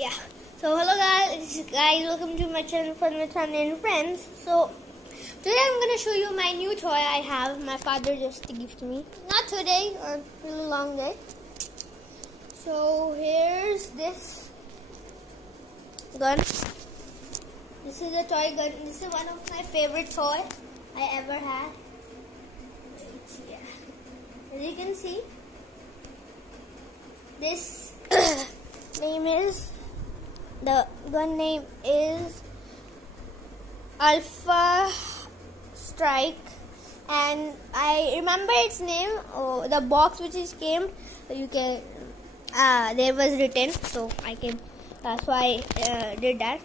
Yeah. So hello guys, welcome to my channel Fun with Fun and Friends. So today I'm gonna show you my new toy I have. My father just gifted me. Not today, a really long day. So here's this gun. This is a toy gun. This is one of my favorite toy I ever had. As you can see, this the gun name is Alpha Strike, and I remember its name. Oh, the box which it came, you can there was written, so I can. That's why I did that.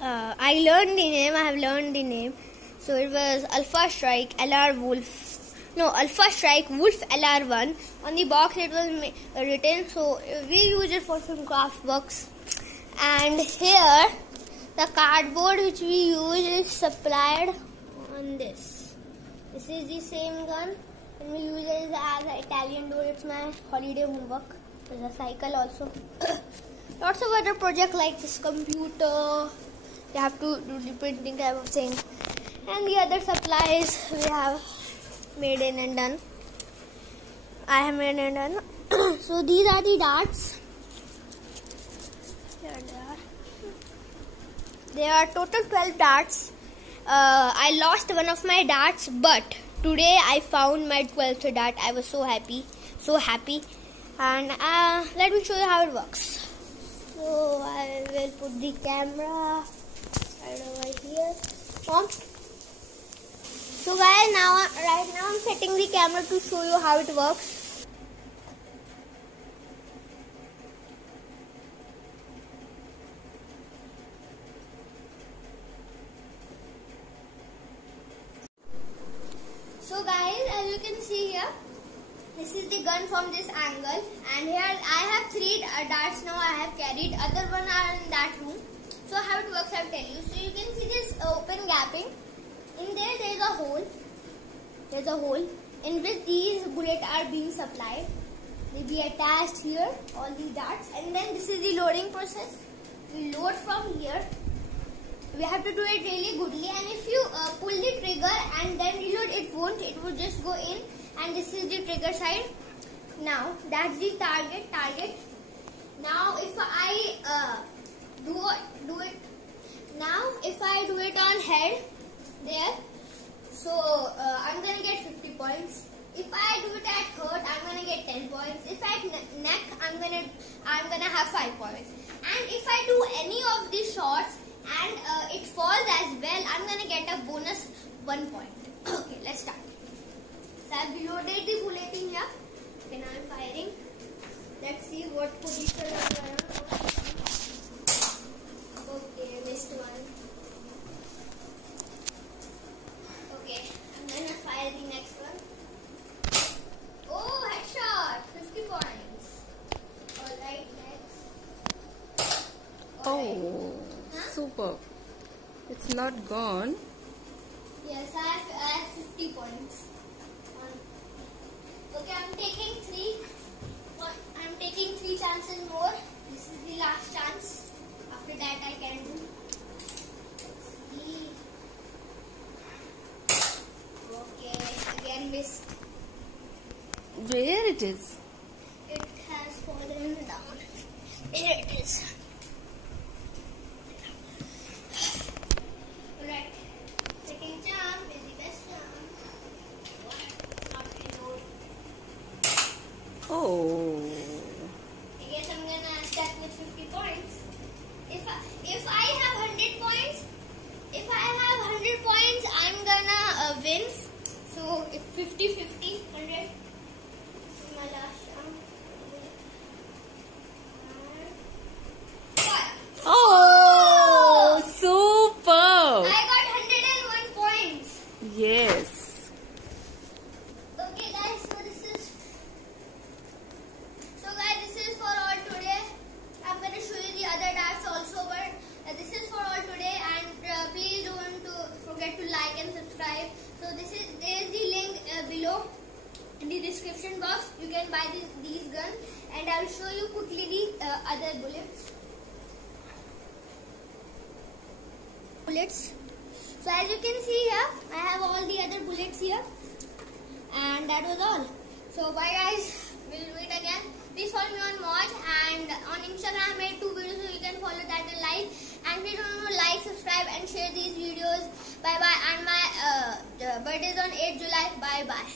I learned the name. I have learned the name. So it was Alpha Strike LR Wolf. No, Alpha Strike Wolf LR1. On the box it was written. So we use it for some craft works. And here the cardboard which we use is supplied on this. This is the same gun, and we use it as an Italian door. It's my holiday homework. There's a cycle also. Lots of other projects like this computer. You have to do the printing type of thing, and the other supplies we have made in and done. I have made and done. So these are the darts. Here they are. There are total 12 darts. I lost one of my darts, but today I found my 12th dart. I was so happy, and let me show you how it works. So I will put the camera right over here. So guys, right now I'm setting the camera to show you how it works. So guys, as you can see here, this is the gun from this angle, and here I have 3 darts now I have carried. Other one are in that room. So how it works, I'll tell you. So you can see this open gapping. In there is a hole. There's a hole in which these bullets are being supplied. They be attached here, all these darts, and then this is the loading process. We load from here. We have to do it really goodly, and if you pull the trigger and then reload, it won't. It would just go in, and this is the trigger side. Now that's the target. Now if I do it now, if I do it on head there, so I'm gonna get 50 points. If I do it at heart, I'm gonna get 10 points. If at neck, I'm gonna have 5 points. And if I do any of these shots and it falls as well, I'm gonna get a bonus 1 point. Okay, let's start. So I've loaded the bullet in here. Okay, now I'm firing. Let's see what position I'm gonna. Okay, missed one. Okay, I'm gonna fire the next one. Oh, headshot! 50 points. Alright, next. Oh, huh? Super. It's not gone. Yes, I have 50 points. Okay, I'm taking 3. I'm taking 3 chances more. This is the last chance. After that, I can do. Let's see. Okay, again missed. Where it is? It has fallen down. Here it is. Alright. Second jump is the best jump. Not reload. Oh. I guess I'm gonna start with 50 points. If I have 100 points, I'm gonna win. So if 50, 100. This is my last jump. Fire. Oh, super. I got 101 points. Yes. Okay guys, so this is for all today. I'm going to show you the other darts also, but this is for all today, and please don't forget to like and subscribe. So there is the link below in the description box. You can buy these guns, and I'll show you quickly the other bullets. bullets. So as you can see here, I have all the other bullets here, and that was all. So bye guys, we'll meet again. Please follow me on Moj, and on Instagram I made 2 videos, so you can follow that and like. And please remember to like, subscribe and share these videos. Bye bye. And my birthday is on 8 July. Bye bye.